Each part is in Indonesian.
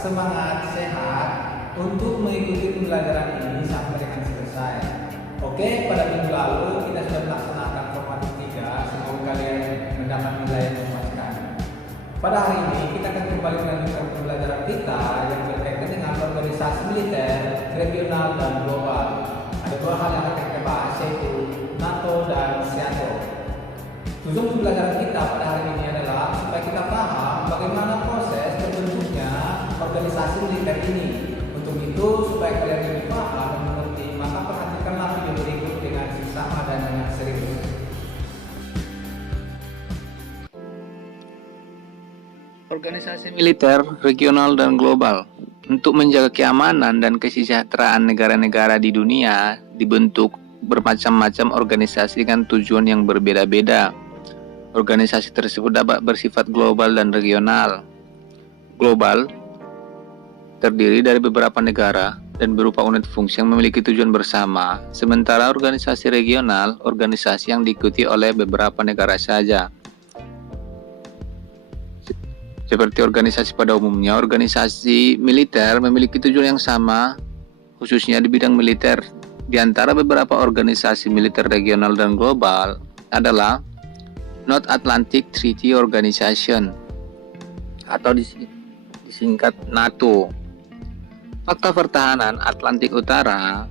semangat, sehat untuk mengikuti pembelajaran ini sampai dengan selesai. Oke, pada minggu lalu kita sudah melaksanakan formatif 3. Semoga kalian mendapat nilai yang memuaskan. Pada hari ini kita akan kembali melanjutkan pembelajaran kita yang berkaitan dengan organisasi militer, regional, dan global. Ada dua hal yang akan kita bahas, yaitu NATO dan SEATO. Tujuan pembelajaran kita pada hari ini adalah supaya kita paham bagaimana proses terbentuknya organisasi militer ini. Untuk itu, supaya kalian lebih paham dan mengerti, maka perhatikanlah video berikut dengan seksama dan dengan serius. Organisasi militer, regional, dan global untuk menjaga keamanan dan kesejahteraan negara-negara di dunia dibentuk bermacam-macam organisasi dengan tujuan yang berbeda-beda. Organisasi tersebut dapat bersifat global dan regional. Global terdiri dari beberapa negara dan berupa unit fungsi yang memiliki tujuan bersama, sementara organisasi regional, organisasi yang diikuti oleh beberapa negara saja. Seperti organisasi pada umumnya, organisasi militer memiliki tujuan yang sama, khususnya di bidang militer. Di antara beberapa organisasi militer regional dan global adalah North Atlantic Treaty Organization atau disingkat NATO, Fakta Pertahanan Atlantik Utara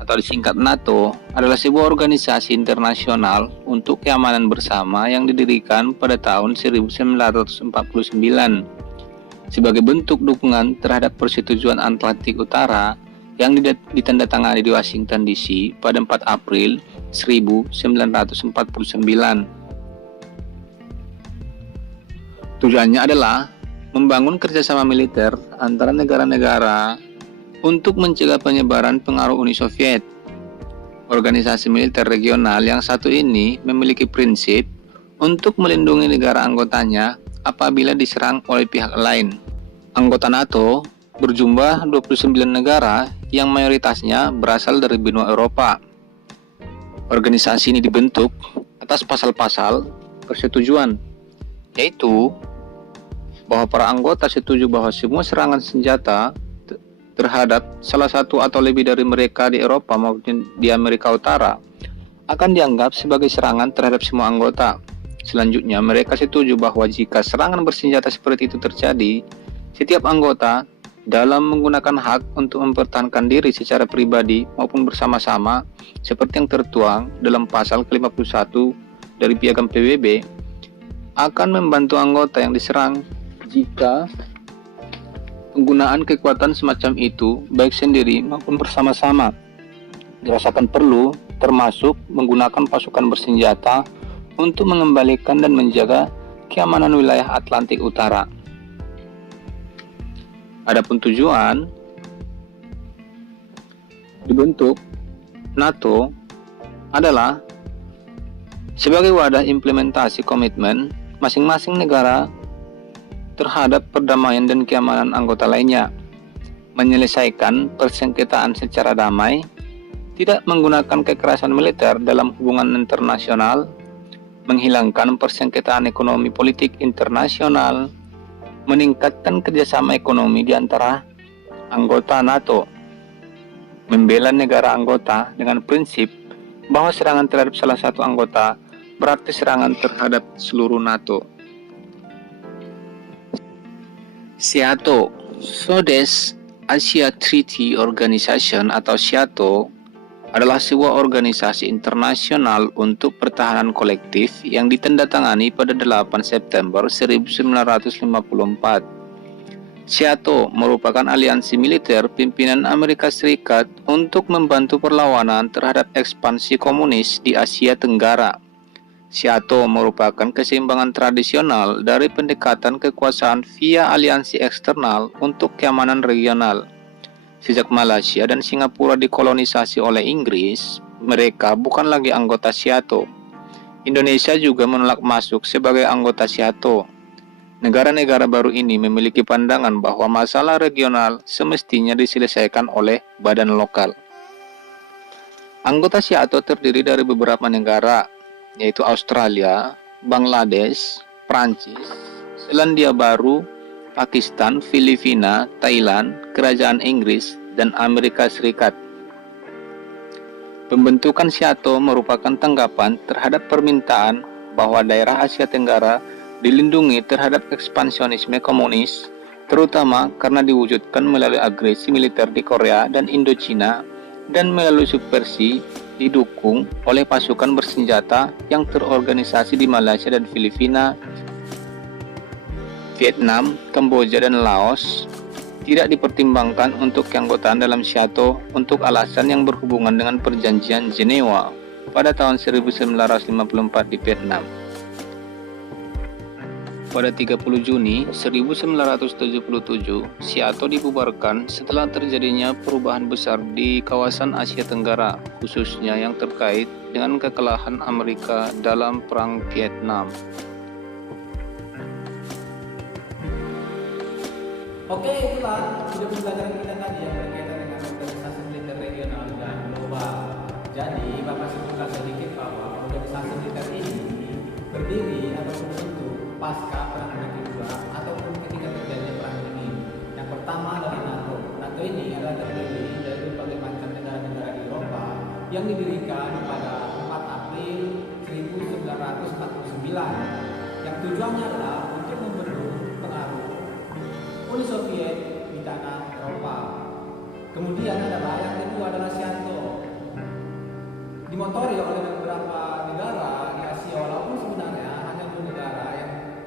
atau disingkat NATO adalah sebuah organisasi internasional untuk keamanan bersama yang didirikan pada tahun 1949 sebagai bentuk dukungan terhadap persetujuan Atlantik Utara yang ditandatangani di Washington DC pada 4 April 1949. Tujuannya adalah membangun kerjasama militer antara negara-negara untuk mencegah penyebaran pengaruh Uni Soviet. Organisasi militer regional yang satu ini memiliki prinsip untuk melindungi negara anggotanya apabila diserang oleh pihak lain. Anggota NATO berjumlah 29 negara yang mayoritasnya berasal dari benua Eropa. Organisasi ini dibentuk atas pasal-pasal persetujuan, yaitu bahwa para anggota setuju bahwa semua serangan senjata terhadap salah satu atau lebih dari mereka di Eropa maupun di Amerika Utara akan dianggap sebagai serangan terhadap semua anggota. Selanjutnya, mereka setuju bahwa jika serangan bersenjata seperti itu terjadi, setiap anggota dalam menggunakan hak untuk mempertahankan diri secara pribadi maupun bersama-sama seperti yang tertuang dalam pasal ke-51 dari Piagam PBB akan membantu anggota yang diserang jika penggunaan kekuatan semacam itu baik sendiri maupun bersama-sama dirasakan perlu, termasuk menggunakan pasukan bersenjata untuk mengembalikan dan menjaga keamanan wilayah Atlantik Utara. Adapun tujuan dibentuk NATO adalah sebagai wadah implementasi komitmen masing-masing negara terhadap perdamaian dan keamanan anggota lainnya, menyelesaikan persengketaan secara damai, tidak menggunakan kekerasan militer dalam hubungan internasional, menghilangkan persengketaan ekonomi politik internasional, meningkatkan kerjasama ekonomi di antara anggota NATO, membela negara anggota dengan prinsip bahwa serangan terhadap salah satu anggota berarti serangan terhadap seluruh NATO. SEATO, Southeast Asia Treaty Organization atau SEATO adalah sebuah organisasi internasional untuk pertahanan kolektif yang ditandatangani pada 8 September 1954. SEATO merupakan aliansi militer pimpinan Amerika Serikat untuk membantu perlawanan terhadap ekspansi komunis di Asia Tenggara. SEATO merupakan keseimbangan tradisional dari pendekatan kekuasaan via aliansi eksternal untuk keamanan regional. Sejak Malaysia dan Singapura dikolonisasi oleh Inggris, mereka bukan lagi anggota SEATO. Indonesia juga menolak masuk sebagai anggota SEATO. Negara-negara baru ini memiliki pandangan bahwa masalah regional semestinya diselesaikan oleh badan lokal. Anggota SEATO terdiri dari beberapa negara, yaitu Australia, Bangladesh, Prancis, Selandia Baru, Pakistan, Filipina, Thailand, Kerajaan Inggris, dan Amerika Serikat. Pembentukan SEATO merupakan tanggapan terhadap permintaan bahwa daerah Asia Tenggara dilindungi terhadap ekspansionisme komunis, terutama karena diwujudkan melalui agresi militer di Korea dan Indochina dan melalui subversi didukung oleh pasukan bersenjata yang terorganisasi di Malaysia dan Filipina, Vietnam, Kamboja, dan Laos, tidak dipertimbangkan untuk keanggotaan dalam SEATO untuk alasan yang berhubungan dengan Perjanjian Jenewa pada tahun 1954 di Vietnam. Pada 30 Juni 1977, SEATO dibubarkan setelah terjadinya perubahan besar di kawasan Asia Tenggara, khususnya yang terkait dengan kekalahan Amerika dalam Perang Vietnam. Oke, itulah video pembelajaran kita tadi yang berkaitan dengan organisasi militer regional dan global. Jadi, Bapak sebutkan sedikit bahwa organisasi militer ini berdiri atau terbentuk pasca Perang Dunia Kedua ataupun ketika terjadi perang ini. Yang pertama adalah NATO. NATO ini adalah terdiri dari berbagai macam negara-negara di Eropa yang didirikan pada 4 April 1949. Yang tujuannya adalah untuk membendung pengaruh Uni Soviet di tanah Eropa. Kemudian adalah yang kedua adalah SEATO, dimotori oleh beberapa negara di Asia, walaupun sebenarnya hanya 2 negara yang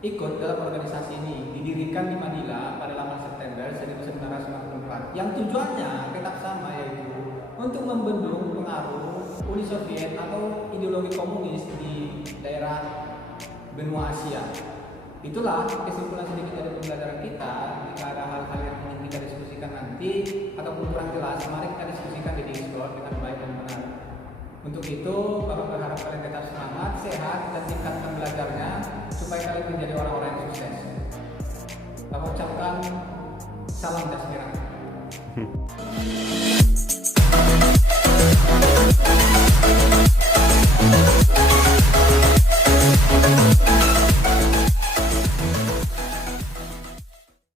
ikut dalam organisasi ini. Didirikan di Manila pada 8 September 1994. Yang tujuannya tetap sama, yaitu untuk membendung pengaruh Uni Soviet atau ideologi komunis di daerah benua Asia. Itulah kesimpulan sedikit dari pembelajaran kita. Jika ada hal-hal yang ingin kita diskusikan nanti ataupun kurang jelas, mari kita diskusikan di Discord dengan baik dan benar. Untuk itu, Bapak berharap kalian tetap semangat, sehat, dan tingkatkan belajarnya supaya kalian menjadi orang-orang yang sukses. Bapak ucapkan salam jasmani.